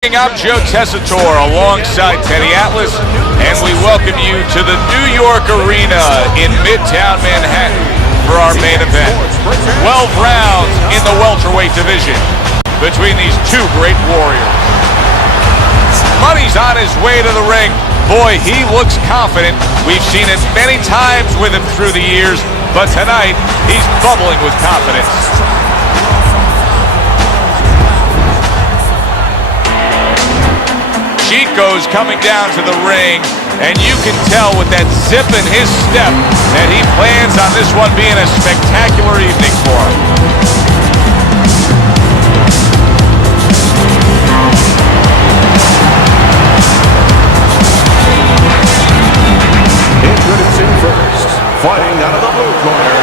I'm Joe Tessitore alongside Teddy Atlas, and we welcome you to the New York Arena in Midtown Manhattan for our main event. 12 rounds in the welterweight division between these two great warriors. Money's on his way to the ring. Boy, he looks confident. We've seen it many times with him through the years, but tonight he's bubbling with confidence. Chico's coming down to the ring, and you can tell with that zip in his step that he plans on this one being a spectacular evening for him. Introducing first, fighting out of the blue corner,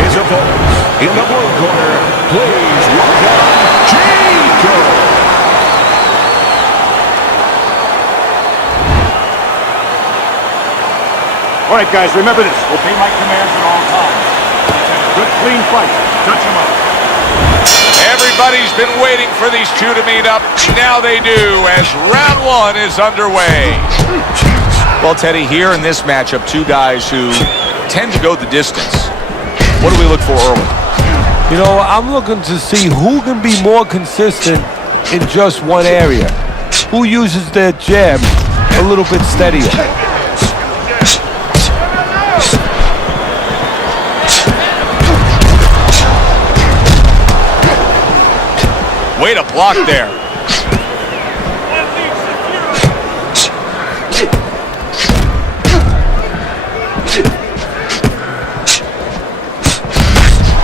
his opponent in the blue corner, please welcome Chico. All right, guys, remember this. Obey my commands at all times. Let's have a good, clean fight. Touch him up. Everybody's been waiting for these two to meet up. Now they do, as round one is underway. Well, Teddy, here in this matchup, two guys who tend to go the distance. What do we look for early? You know, I'm looking to see who can be more consistent in just one area. Who uses their jab a little bit steadier. Way to block there.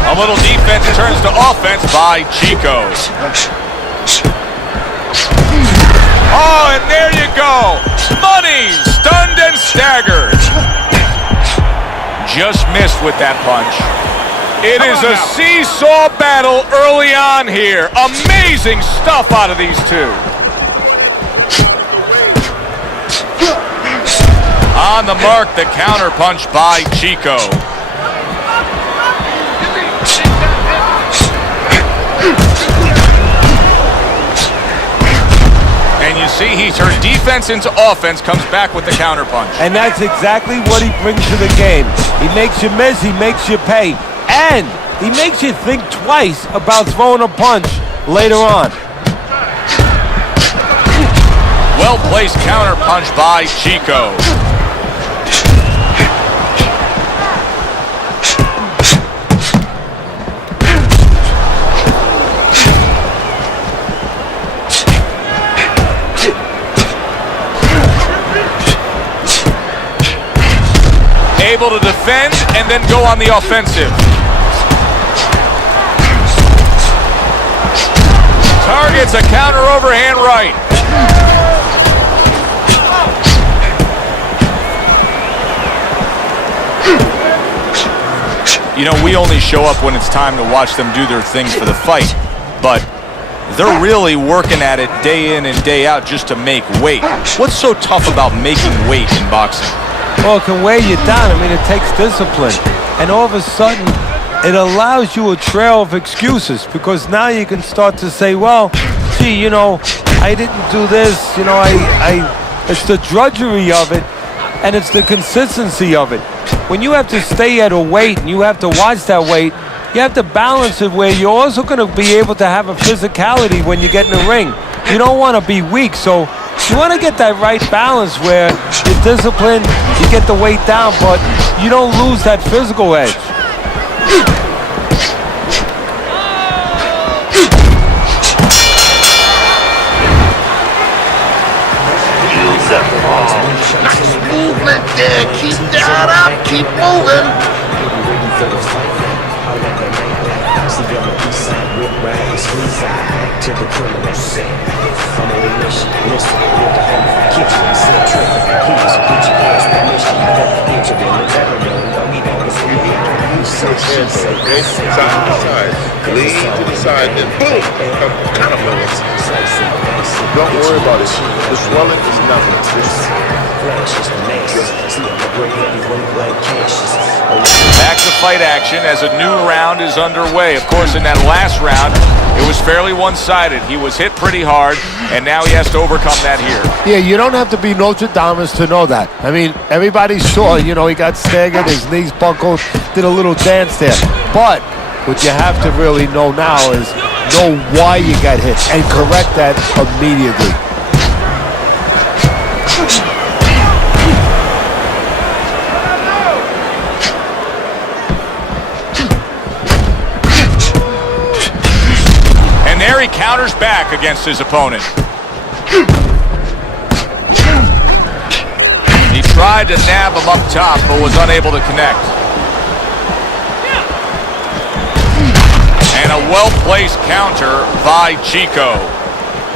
A little defense turns to offense by Chico. Oh, and there you go. Money, stunned and staggered. Just missed with that punch. It is a seesaw battle early on here. Amazing stuff out of these two. On the mark, the counter punch by Chico. And you see he turned defense into offense, comes back with the counter punch. And that's exactly what he brings to the game. He makes you miss, he makes you pay. And he makes you think twice about throwing a punch later on. Well-placed counter punch by Chico. Able to defend and then go on the offensive. Targets a counter overhand right. You know, we only show up when it's time to watch them do their thing for the fight, but they're really working at it day in and day out just to make weight. What's so tough about making weight in boxing? Well, it can weigh you down. I mean, it takes discipline. And all of a sudden, it allows you a trail of excuses, because now you can start to say, well, gee, you know, I didn't do this, you know, it's the drudgery of it, and it's the consistency of it. When you have to stay at a weight and you have to watch that weight, you have to balance it where you're also going to be able to have a physicality when you get in the ring. You don't want to be weak, so you want to get that right balance where you're disciplined, you get the weight down, but you don't lose that physical edge. Nice movement there. Keep that up. Keep moving. Okay? Side to side. Lean to the side, then boom! Come kind of low. Don't worry about it. The swelling is nothing. Back to fight action as a new round is underway. Of course, in that last round, it was fairly one-sided. He was hit pretty hard, and now he has to overcome that here. Yeah, you don't have to be Nostradamus to know that. I mean, everybody saw, he got staggered, his knees buckled, did a little dance there. But what you have to really know now is know why you got hit and correct that immediately. There he counters back against his opponent. He tried to nab him up top, but was unable to connect. And a well-placed counter by Chico.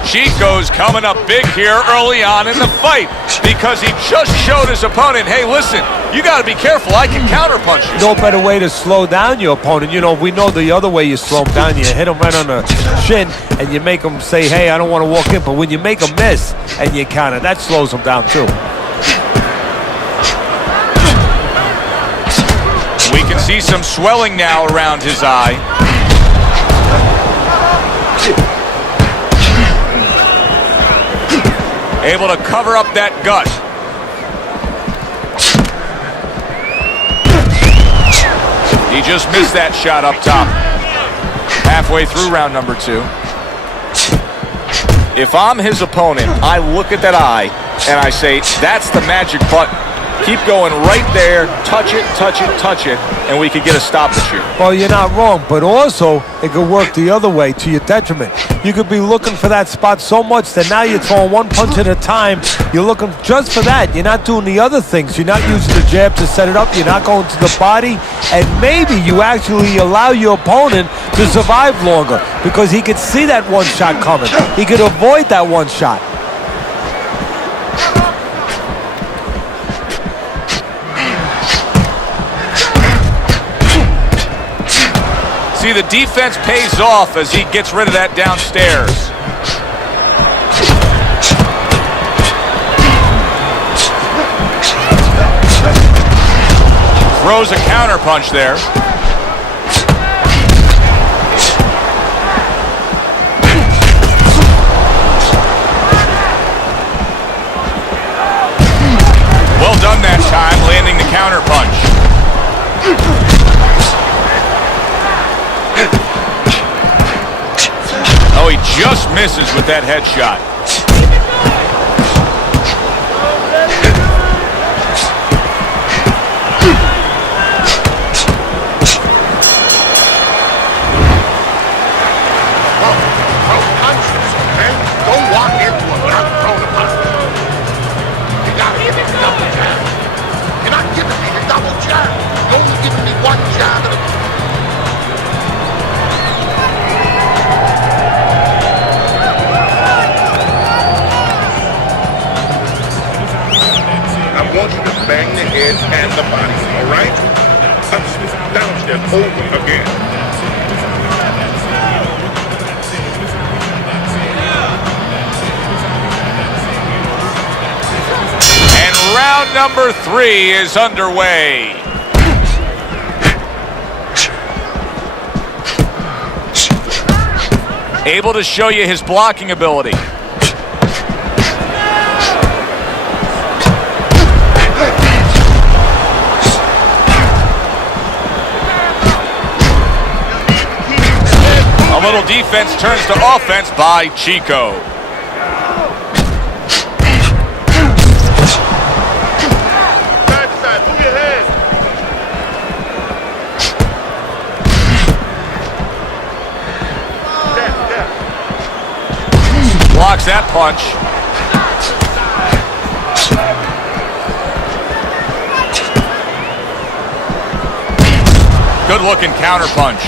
Chico's coming up big here early on in the fight because he just showed his opponent, hey, listen, you got to be careful. I can counterpunch you. No better way to slow down your opponent. We know the other way you slow him down. You hit him right on the shin and you make him say, hey, I don't want to walk in. But when you make him miss and you counter, that slows him down too. We can see some swelling now around his eye. Able to cover up that gut. He just missed that shot up top. Halfway through round number 2. If I'm his opponent, I look at that eye and I say, that's the magic button. Keep going right there, touch it, touch it, touch it, and we could get a stoppage here. Well, you're not wrong, but also it could work the other way to your detriment. You could be looking for that spot so much that now you're throwing one punch at a time. You're looking just for that. You're not doing the other things. You're not using the jab to set it up. You're not going to the body. And maybe you actually allow your opponent to survive longer because he could see that one shot coming. He could avoid that one shot. See, the defense pays off as he gets rid of that downstairs. Throws a counter punch there. Well done that time, landing the counter punch. Oh, he just misses with that headshot. Throw punches, man. Don't walk into a gun throwing a punch. You gotta give me a double jab. You're not giving me a double jab. You're only giving me one jab at a time. I want you to bang the head and the body, all right? Downstairs, over again. And round number 3 is underway. Able to show you his blocking ability. A little defense turns to offense by Chico. Side to side, move your head. Blocks that punch. Good looking counter punch.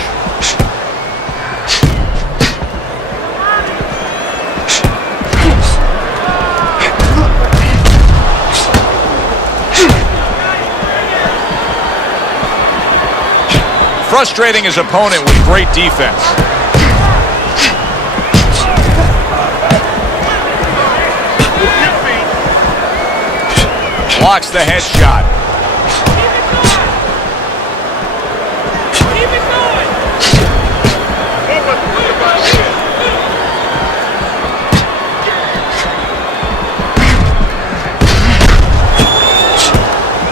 frustrating his opponent with great defense. Blocks the headshot.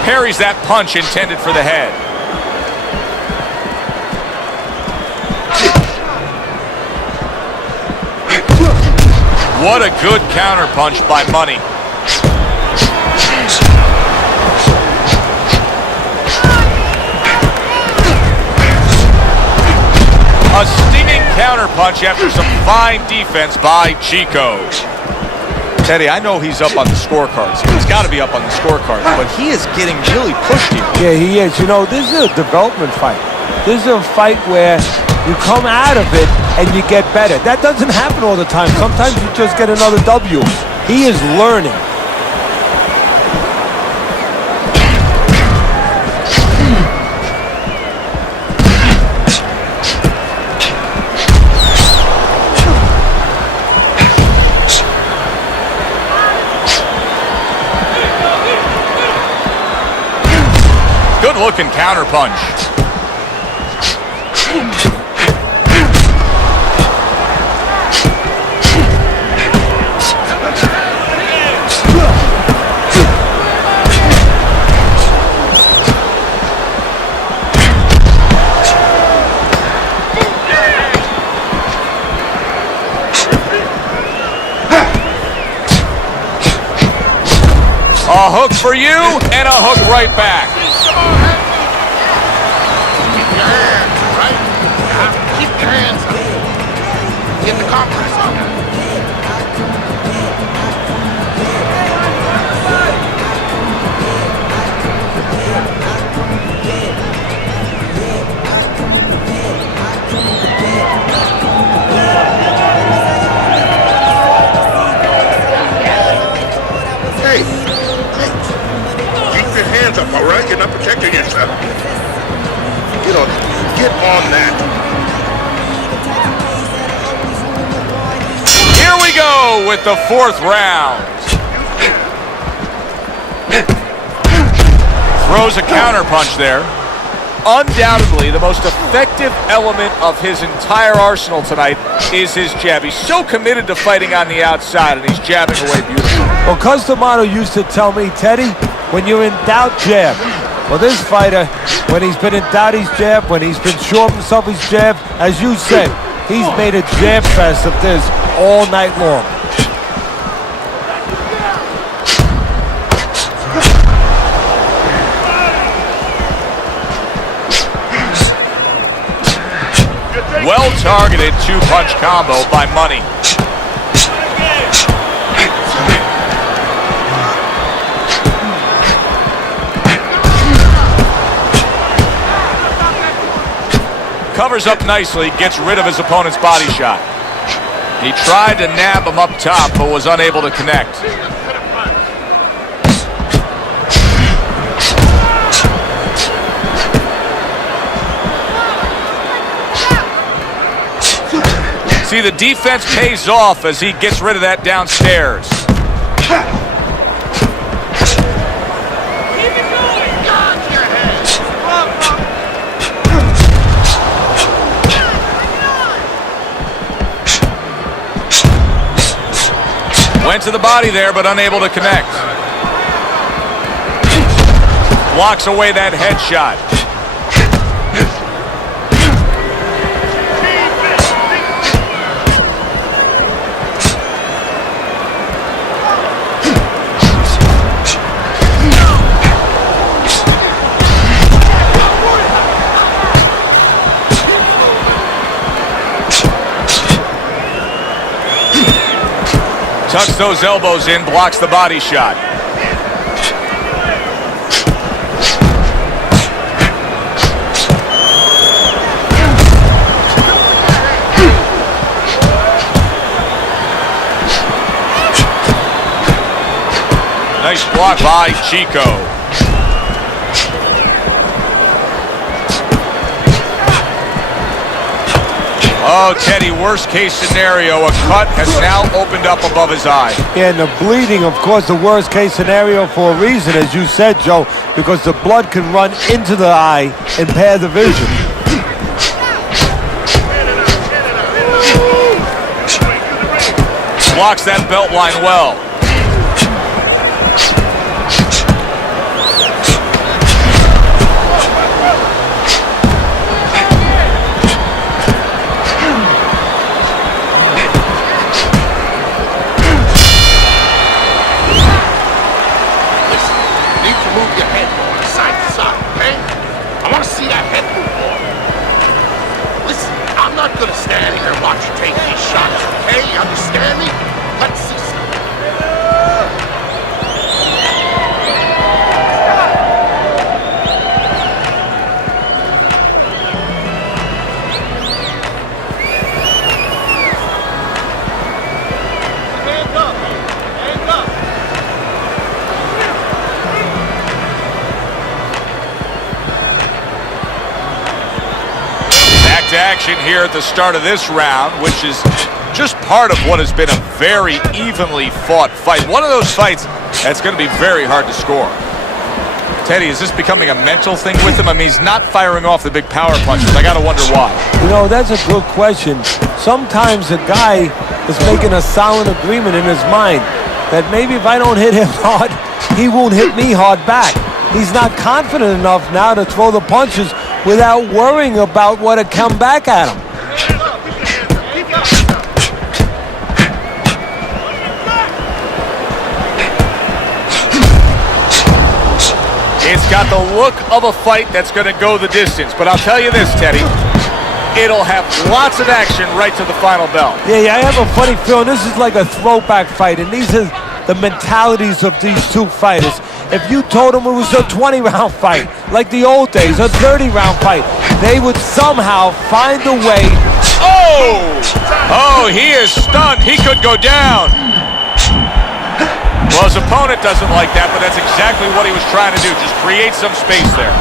Parries that punch intended for the head. What a good counter punch by Money. A stinging counter punch after some fine defense by Chico. Teddy, I know he's up on the scorecards. He's got to be up on the scorecards, but he is getting really pushed here. Yeah, he is. You know, this is a development fight. This is a fight where you come out of it and you get better. That doesn't happen all the time. Sometimes you just get another W. He is learning. Good-looking counter punch. A hook for you and a hook right back. Keep your hands, right? Keep your hands up. Get the compress on. Hey, keep your hands up, all right? You're not protecting yourself. You know, get on that. Here we go with the fourth round. Throws a counter punch there. Undoubtedly, the most effective element of his entire arsenal tonight is his jab. He's so committed to fighting on the outside, and he's jabbing away beautifully. Well, Customato used to tell me, Teddy, when you're in doubt, jab. Well, this fighter, when he's been in doubt, he's jab. When he's been sure of himself, he's jab. As you said, he's made a jab fest of this all night long. Well-targeted two-punch combo by Money. Covers up nicely, gets rid of his opponent's body shot. He tried to nab him up top, but was unable to connect. See, the defense pays off as he gets rid of that downstairs. Went to the body there, but unable to connect. Blocks away that headshot. Tucks those elbows in, blocks the body shot. Nice block by Chico. Oh, Teddy, worst case scenario, a cut has now opened up above his eye. Yeah, and the bleeding, of course, the worst case scenario for a reason, as you said, Joe, because the blood can run into the eye, impair the vision. Blocks that belt line well. Stand here and watch you take these shots, okay? You understand me? Let's see some. Hands up! Hands up! Back to action here at the start of this round, which is just part of what has been a very evenly fought fight. One of those fights that's going to be very hard to score. Teddy, is this becoming a mental thing with him? I mean, he's not firing off the big power punches. I got to wonder why. You know, that's a good question. Sometimes a guy is making a silent agreement in his mind that maybe if I don't hit him hard, he won't hit me hard back. He's not confident enough now to throw the punches without worrying about what had come back at him. It's got the look of a fight that's going to go the distance. But I'll tell you this, Teddy, it'll have lots of action right to the final bell. Yeah, I have a funny feeling this is like a throwback fight, and these are the mentalities of these two fighters. If you told them it was a 20-round fight, like the old days, a 30-round fight, they would somehow find a way. Oh, he is stunned. He could go down. Well, his opponent doesn't like that, but that's exactly what he was trying to do, just create some space there.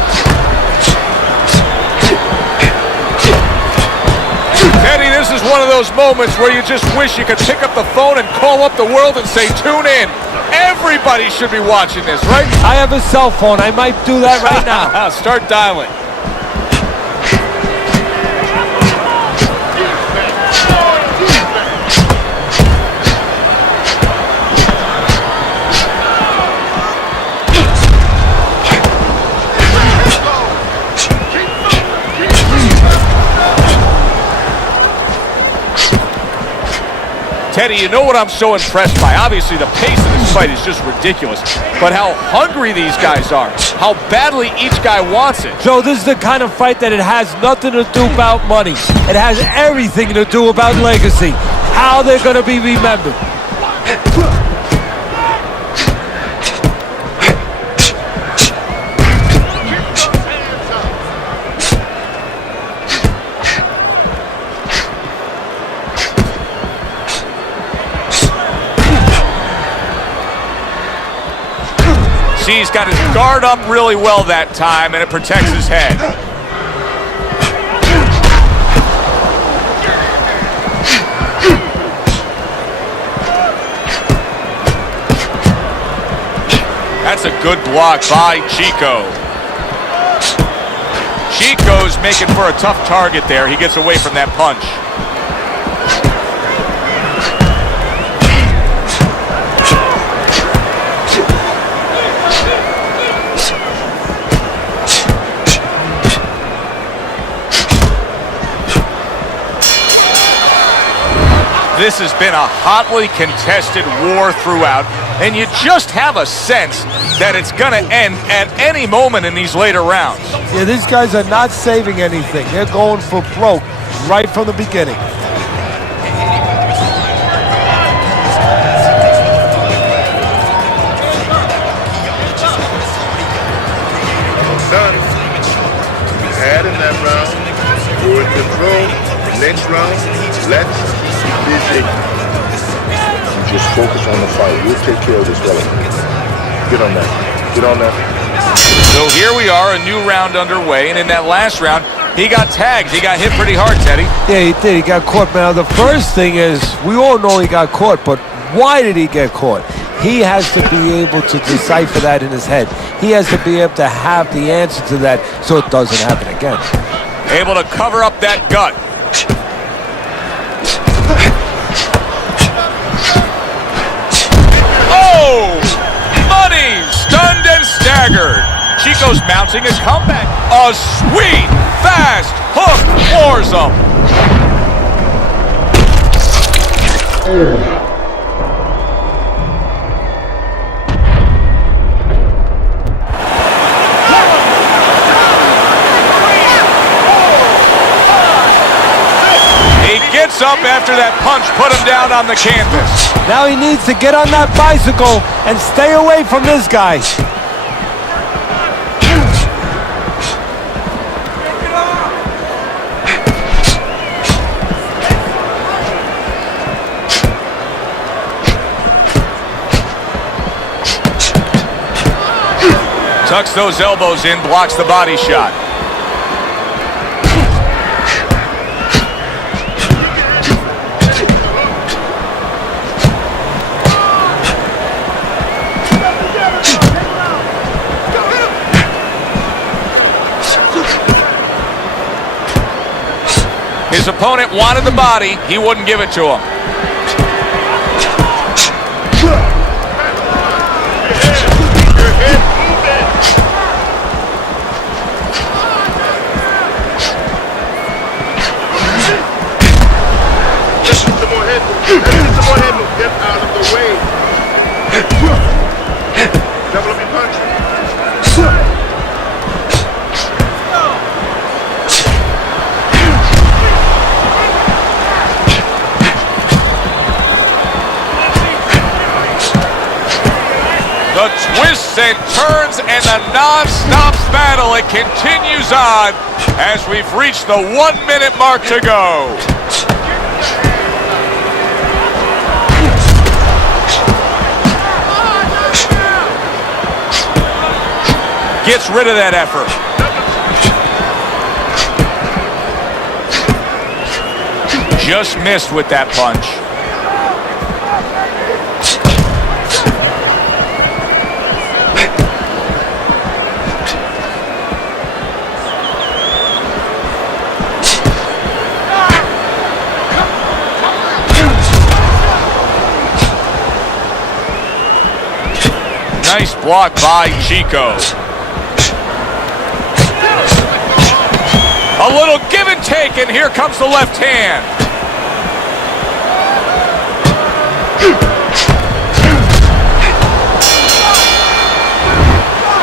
Teddy, this is one of those moments where you just wish you could pick up the phone and call up the world and say, tune in. Everybody should be watching this, right? I have a cell phone. I might do that right now. Start dialing. Teddy, you know what I'm so impressed by? Obviously, the pace of this fight is just ridiculous, but how hungry these guys are, how badly each guy wants it. Joe, this is the kind of fight that it has nothing to do about money. It has everything to do about legacy, how they're going to be remembered. See, he's got his guard up really well that time, and it protects his head. That's a good block by Chico. Chico's making for a tough target there. He gets away from that punch. This has been a hotly contested war throughout, and you just have a sense that it's going to end at any moment in these later rounds. Yeah, these guys are not saving anything. They're going for broke right from the beginning. Son, you had in that round. You're in control. Next round, let's busy. You just focus on the fight. We'll take care of this fella. Get on that. Get on that. So here we are, a new round underway, and in that last round, He got tagged. He got hit pretty hard, Teddy. Yeah, he did. He got caught. Now, the first thing is, we all know he got caught, but why did he get caught? He has to be able to decipher that in his head. He has to be able to have the answer to that so it doesn't happen again. Able to cover up that gut. Oh! Money! Stunned and staggered. Chico's mounting a comeback. A sweet, fast hook floors him. He gets up after that punch put him down on the canvas. Now he needs to get on that bicycle and stay away from this guy. Tucks those elbows in, blocks the body shot. His opponent wanted the body, he wouldn't give it to him. Get out of the way. Double up your punch. The twists and turns and the non-stop battle, it continues on as we've reached the 1 minute mark to go. Gets rid of that effort. Just missed with that punch. Nice block by Chico. A little give and take, and here comes the left hand.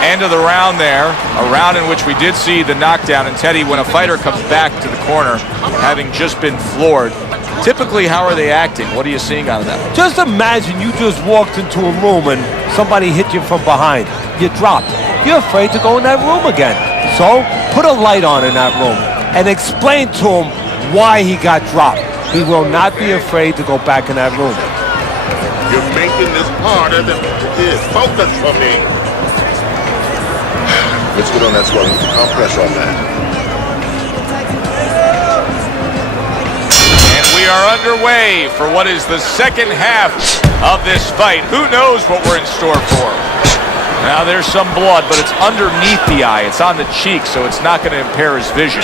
End of the round there, a round in which we did see the knockdown. And Teddy, when a fighter comes back to the corner, having just been floored, typically how are they acting? What are you seeing out of that? Just imagine you just walked into a room and somebody hit you from behind. You dropped. You're afraid to go in that room again. So put a light on in that room and explain to him why he got dropped. He will not be afraid to go back in that room. You're making this harder than it is. Focus for me. Let's get on that swelling. Compress on that. And we are underway for what is the second half of this fight. Who knows what we're in store for? Now there's some blood, but it's underneath the eye. It's on the cheek, so it's not going to impair his vision.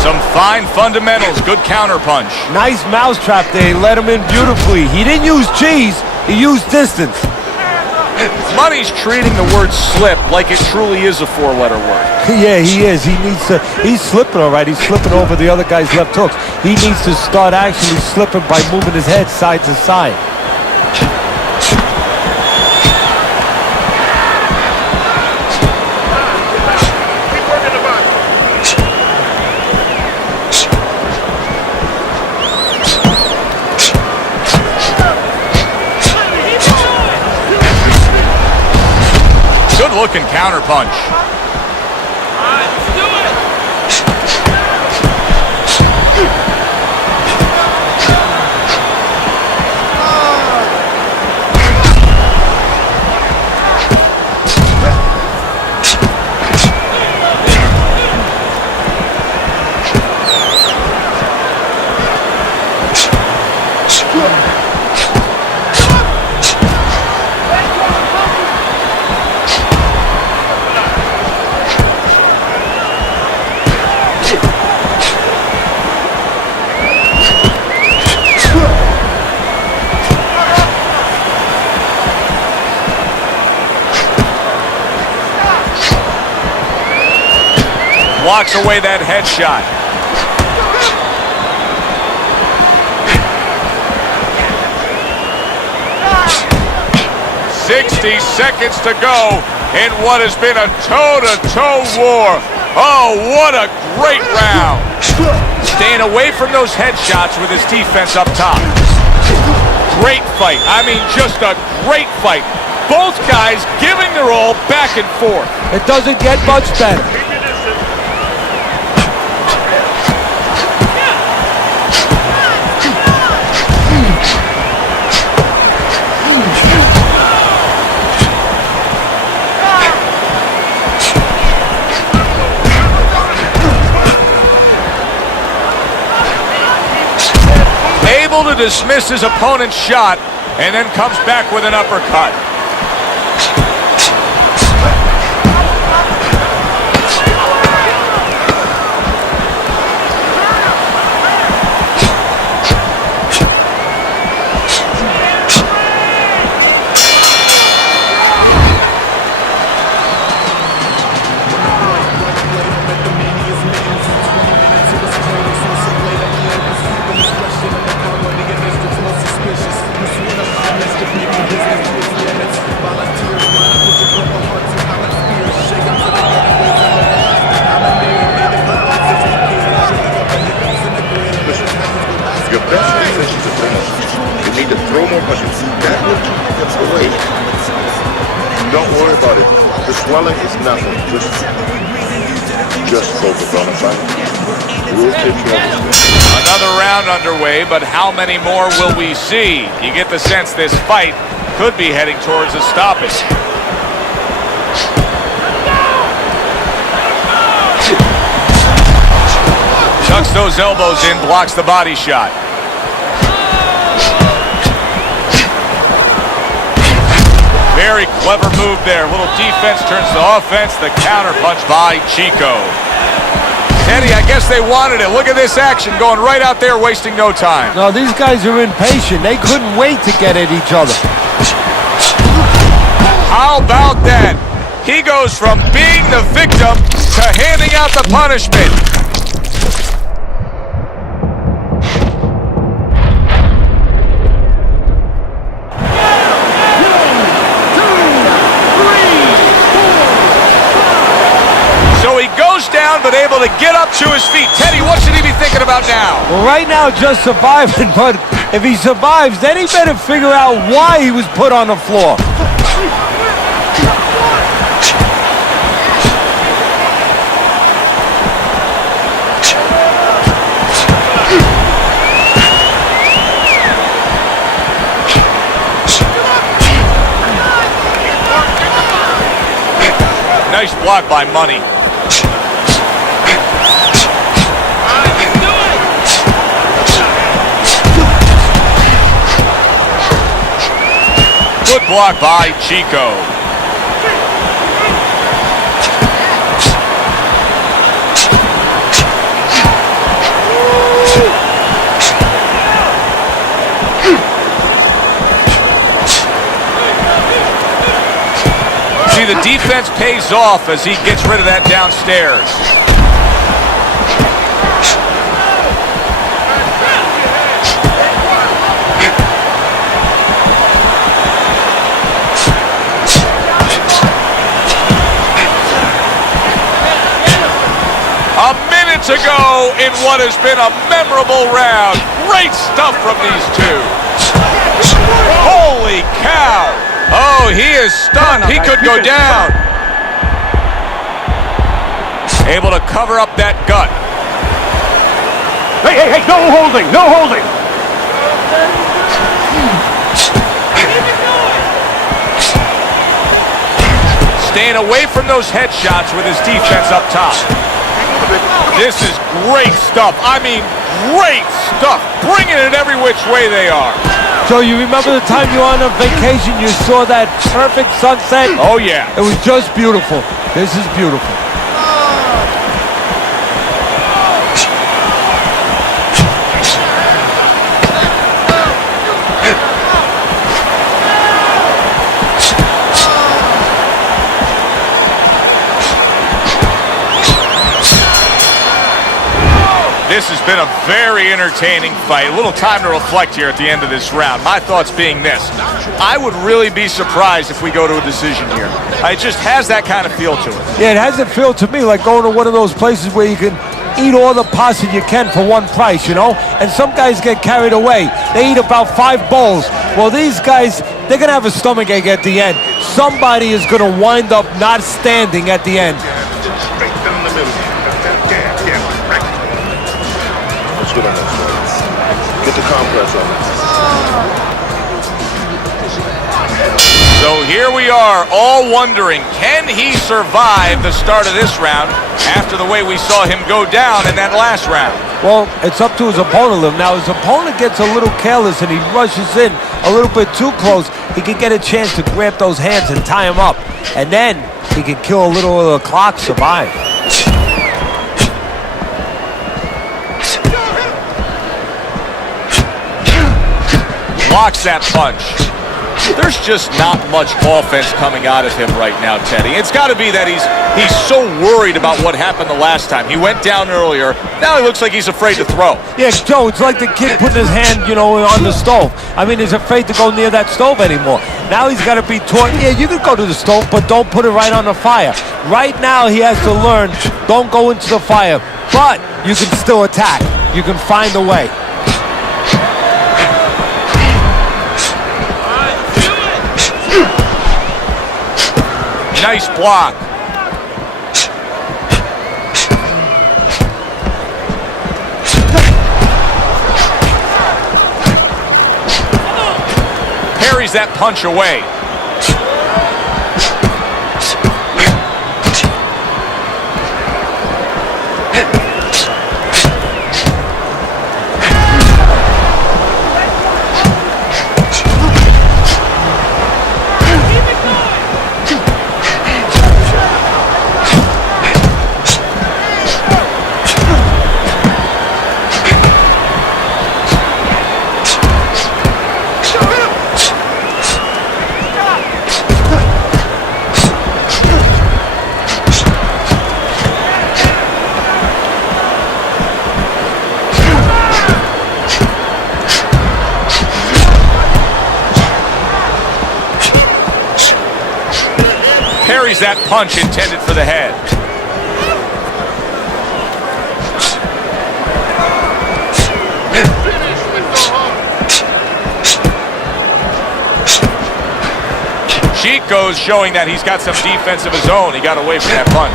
Some fine fundamentals, good counterpunch. Nice mousetrap there. He let him in beautifully. He didn't use cheese. He used distance. Money's treating the word slip like it truly is a four-letter word. Yeah, he is. He needs to. He's slipping all right. He's slipping over the other guy's left hooks. He needs to start actually slipping by moving his head side to side. Keep working the body. Good-looking counterpunch. blocks away that headshot. 60 seconds to go in what has been a toe-to-toe war. Oh, what a great round. Staying away from those headshots with his defense up top. Great fight. I mean, just a great fight. Both guys giving their all back and forth. It doesn't get much better. Able to dismiss his opponent's shot and then comes back with an uppercut. Don't worry about it. The swelling is nothing. Just focus on the fight. We'll take care of this. Another round underway, but how many more will we see? You get the sense this fight could be heading towards a stoppage. Tucks those elbows in, blocks the body shot. Very clever move there. Little defense turns to offense. The counter punch by Chico. Teddy, I guess they wanted it. Look at this action going right out there, wasting no time. No, these guys are impatient. They couldn't wait to get at each other. How about that? He goes from being the victim to handing out the punishment. Down, but able to get up to his feet. Teddy, what should he be thinking about now? Well, right now, just surviving, but if he survives, then he better figure out why he was put on the floor. Nice block by Money. Good block by Chico. See, the defense pays off as he gets rid of that downstairs. To go in what has been a memorable round. Great stuff from these two. Holy cow. Oh, he is stunned. He could go down. Able to cover up that gut. Hey, hey, hey, no holding, no holding. Staying away from those headshots with his defense up top. This is great stuff. I mean, great stuff. Bringing it every which way they are. So you remember the time you were on a vacation, you saw that perfect sunset? Oh, yeah. It was just beautiful. This is beautiful. This has been a very entertaining fight. A little time to reflect here at the end of this round. My thoughts being this. I would really be surprised if we go to a decision here. It just has that kind of feel to it. Yeah, it has a feel to me like going to one of those places where you can eat all the pasta you can for one price, you know? And some guys get carried away. They eat about 5 bowls. Well, these guys, they're going to have a stomachache at the end. Somebody is going to wind up not standing at the end. Straight down the middle. Yeah, right. Let's get on this one. Get the compress on it. So here we are, all wondering, can he survive the start of this round after the way we saw him go down in that last round? Well, it's up to his opponent. Now, his opponent gets a little careless and he rushes in a little bit too close. He can get a chance to grab those hands and tie him up. And then he can kill a little of the clock, survive. Blocks that punch. There's just not much offense coming out of him right now, Teddy. It's got to be that he's so worried about what happened the last time. He went down earlier. Now he looks like he's afraid to throw. Yeah, Joe, it's like the kid putting his hand, you know, on the stove. I mean, he's afraid to go near that stove anymore. Now he's got to be taught, yeah, you can go to the stove, but don't put it right on the fire. Right now he has to learn, don't go into the fire, but you can still attack. You can find a way. Nice block. Parries that punch away. Parries that punch intended for the head. Chico's showing that he's got some defense of his own. He got away from that punch.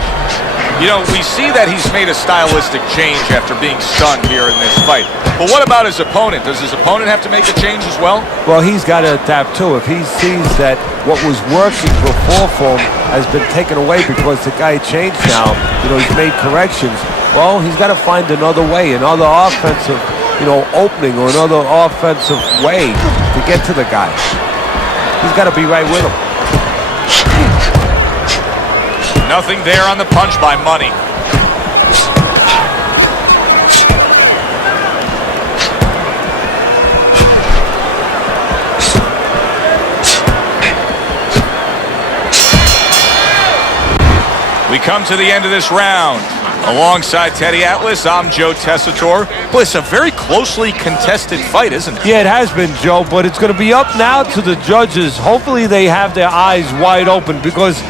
You know, we see that he's made a stylistic change after being stunned here in this fight. But what about his opponent? Does his opponent have to make a change as well? Well, he's got to adapt too. If he sees that what was working before for him has been taken away because the guy changed now, you know, he's made corrections, well, he's got to find another way, another offensive, you know, opening or another offensive way to get to the guy. He's got to be right with him. Nothing there on the punch by Money. We come to the end of this round. Alongside Teddy Atlas, I'm Joe Tessitore. Well, it's a very closely contested fight, isn't it? Yeah, it has been, Joe, but it's going to be up now to the judges. Hopefully they have their eyes wide open because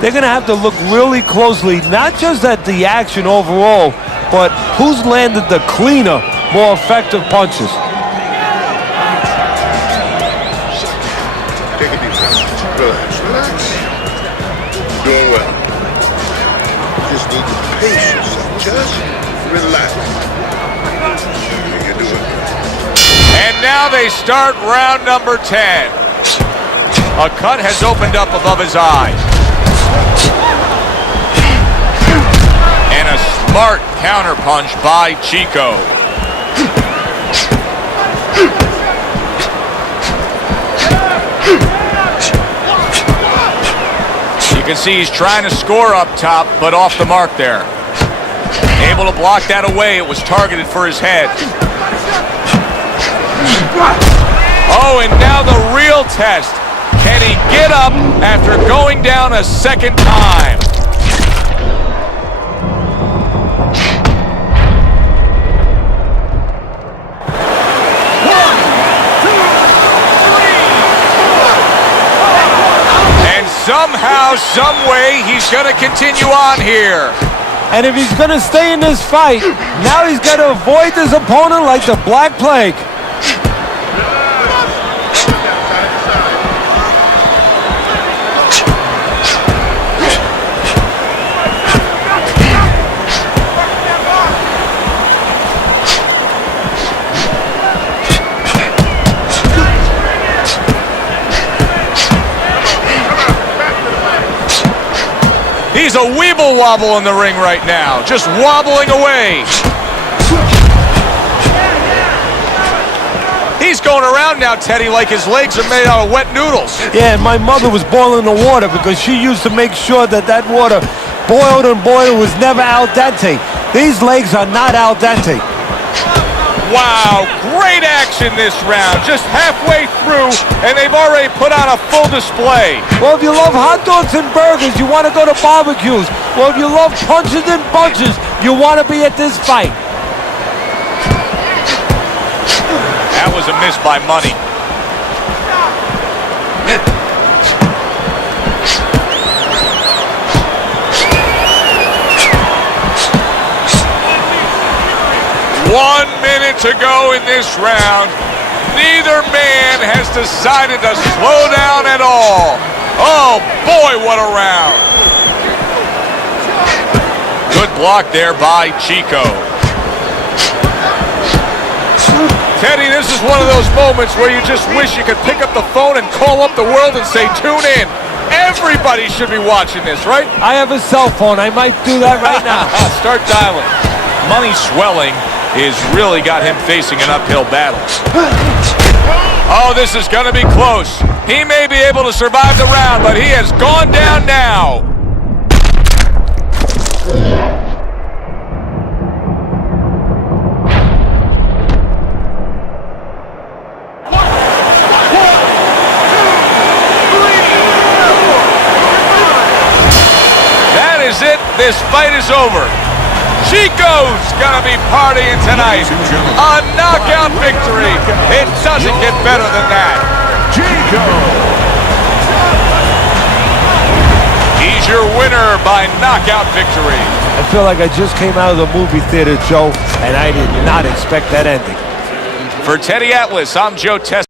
they're going to have to look really closely, not just at the action overall, but who's landed the cleaner, more effective punches. Take it easy. Relax. Doing well. Just need to pace yourself. Just relax. You're doing good. And now they start round number 10. A cut has opened up above his eye. And a smart counterpunch by Chico. You can see he's trying to score up top, but off the mark there. Able to block that away. It was targeted for his head. Oh, and now the real test. Can he get up after going down a second time? somehow, some way, he's going to continue on here. And if he's going to stay in this fight, now he's got to avoid his opponent like the Black Plague. He's a weeble wobble in the ring right now, just wobbling away. He's going around now, Teddy, like his legs are made out of wet noodles. Yeah, my mother was boiling the water because she used to make sure that that water boiled and boiled was never al dente. These legs are not al dente. Wow, great action this round. Just halfway through, and they've already put on a full display. Well, if you love hot dogs and burgers, you want to go to barbecues. Well, if you love punches and bunches, you want to be at this fight. That was a miss by Money. One minute to go in this round. Neither man has decided to slow down at all. Oh boy, what a round. Good block there by Chico. Teddy, this is one of those moments where you just wish you could pick up the phone and call up the world and say, tune in. Everybody should be watching this, right? I have a cell phone. I might do that right now. Start dialing. Money swelling has really got him facing an uphill battle. Oh, this is going to be close. He may be able to survive the round, but he has gone down now. That is it. This fight is over. Chico's gonna be partying tonight. A knockout victory. It doesn't get better than that. Chico. He's your winner by knockout victory. I feel like I just came out of the movie theater, Joe, and I did not expect that ending. For Teddy Atlas, I'm Joe Test.